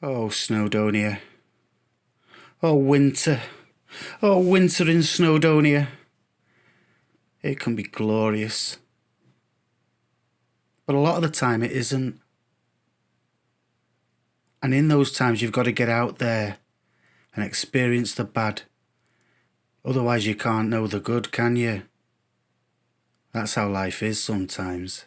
Oh, Snowdonia. Oh, winter. Oh, winter in Snowdonia. It can be glorious. But a lot of the time it isn't. And in those times you've got to get out there and experience the bad. Otherwise you can't know the good, can you? That's how life is sometimes.